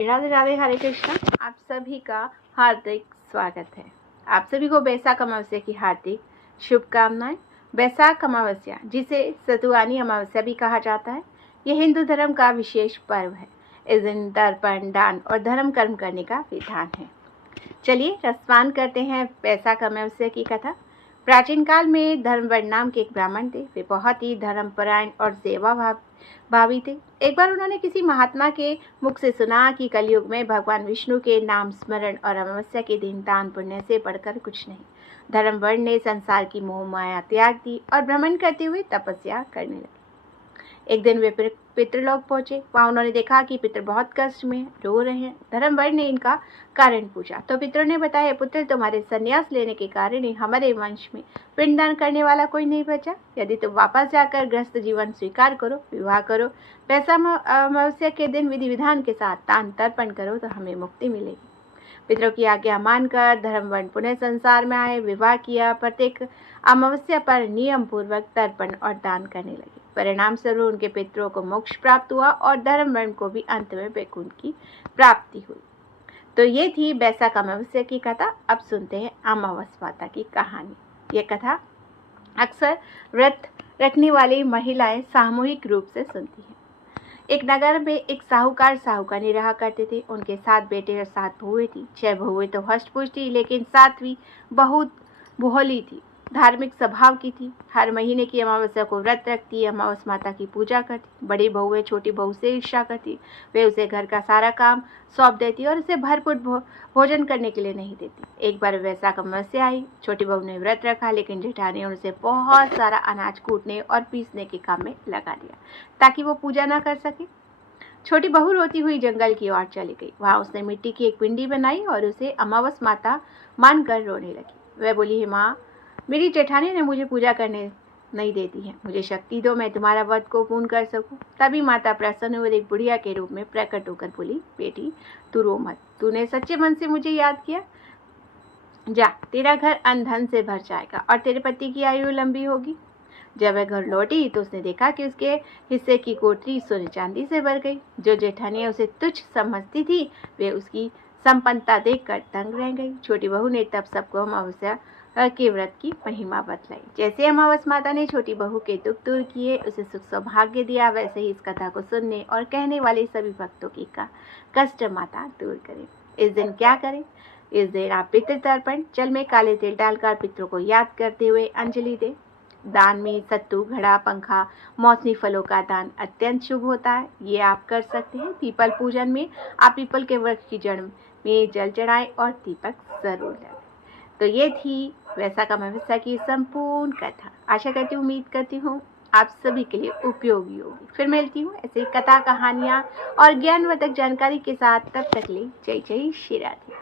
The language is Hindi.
राधे राधे, हरे कृष्णा। आप सभी का हार्दिक स्वागत है। आप सभी को बैसाख अमावस्या की हार्दिक शुभकामनाएं। बैसाख अमावस्या, जिसे सतुवानी अमावस्या भी कहा जाता है, यह हिंदू धर्म का विशेष पर्व है। इस दिन तर्पण, दान और धर्म कर्म करने का विधान है। चलिए रसपान करते हैं बैसाख अमावस्या की कथा। प्राचीन काल में धर्मवर्ण नाम के एक ब्राह्मण थे। वे बहुत ही धर्मपरायण और सेवा भावी थे। एक बार उन्होंने किसी महात्मा के मुख से सुना कि कलयुग में भगवान विष्णु के नाम स्मरण और अमावस्या के दिन दान पुण्य से बढ़कर कुछ नहीं। धर्मवर्ण ने संसार की मोह माया त्याग दी और भ्रमण करते हुए तपस्या करने लगे। एक दिन वे पितृलोक पहुंचे। वहां उन्होंने देखा कि पितृ बहुत कष्ट में रो रहे हैं। धर्मवर्ण ने इनका कारण पूछा तो पितरों ने बताया, पुत्र, तुम्हारे संन्यास लेने के कारण ही हमारे वंश में पिंडदान करने वाला कोई नहीं बचा। यदि तुम वापस जाकर गृहस्थ जीवन स्वीकार करो, विवाह करो, बैसाख अमावस्या के दिन विधि विधान के साथ दान तर्पण करो तो हमें मुक्ति मिलेगी। पितरों की आज्ञा मानकर धर्मवर्ण पुनः संसार में आए, विवाह किया। प्रत्येक अमावस्या पर नियम पूर्वक तर्पण और दान करने लगे। परिणाम स्वरूप उनके पितरों को मोक्ष प्राप्त हुआ और धर्मवर्ण को भी अंत में वैकुंठ की प्राप्ति हुई। तो ये थी बैसाख अमावस्या की कथा। अब सुनते हैं अमावस्या माता की कहानी। ये कथा अक्सर व्रत रखने वाली महिलाएं सामूहिक रूप से सुनती हैं। एक नगर में एक साहूकार साहूकानी रहा करते थे। उनके 7 बेटे और 7 बहुएं थी। 6 बहुएं तो हष्टपुष्ट थी, लेकिन 7वीं बहुत भोली थी, धार्मिक स्वभाव की थी। हर महीने की अमावस्या को व्रत रखती, अमावस्या माता की पूजा करती। बड़ी बहुएं छोटी बहू से ईर्ष्या करती। वे उसे घर का सारा काम सौंप देती और उसे भरपूर भोजन करने के लिए नहीं देती। एक बार बैसाख अमावस्या आई। छोटी बहू ने व्रत रखा, लेकिन जेठानी ने उसे बहुत सारा अनाज कूटने और पीसने के काम में लगा दिया ताकि वो पूजा ना कर सके। छोटी बहू रोती हुई जंगल की ओर चली गई। वहां उसने मिट्टी की एक पिंडी बनाई और उसे अमावस्या माता मानकर रोने लगी। वह बोली, माँ, मेरी जेठानी ने मुझे पूजा करने नहीं देती है, मुझे शक्ति दो, मैं तुम्हारा व्रत को पूर्ण कर सकूं। तभी माता प्रसन्न और एक बुढ़िया के रूप में प्रकट होकर बोली, बेटी, तू रो मत, तूने सच्चे मन से मुझे याद किया। जा, तेरा घर अन्न धन से भर जाएगा और तेरे पति की आयु लंबी होगी। जब वह घर लौटी तो उसने देखा कि उसके हिस्से की कोठरी सोने चांदी से भर गई। जो जेठानी उसे तुच्छ समझती थी, वे उसकी संपन्नता देखकर दंग रह गई। छोटी बहू ने तब सबको अमावस्या के व्रत की महिमा बतलाई। जैसे अमावस्या माता ने छोटी बहू के दुख दूर किए, उसे सुख सौभाग्य दिया, वैसे ही इस कथा को सुनने और कहने वाले सभी भक्तों की कष्ट माता दूर करे। इस दिन क्या करें? इस दिन आप पितृ तर्पण, जल में काले तिल डालकर पितरों को याद करते हुए अंजलि दें। दान में सत्तू, घड़ा, पंखा, मौसमी फलों का दान अत्यंत शुभ होता है। ये आप कर सकते हैं। पीपल पूजन में आप पीपल के वृक्ष की जड़ में जल चढ़ाएं और दीपक जरूर लगाएं। तो ये थी बैसाख अमावस्या की संपूर्ण कथा। आशा करती हूँ, उम्मीद करती हूँ आप सभी के लिए उपयोगी होगी। फिर मिलती हूँ ऐसे कथा, कहानियाँ और ज्ञानवर्धक जानकारी के साथ। तब तक ले जय जय श्री राधे।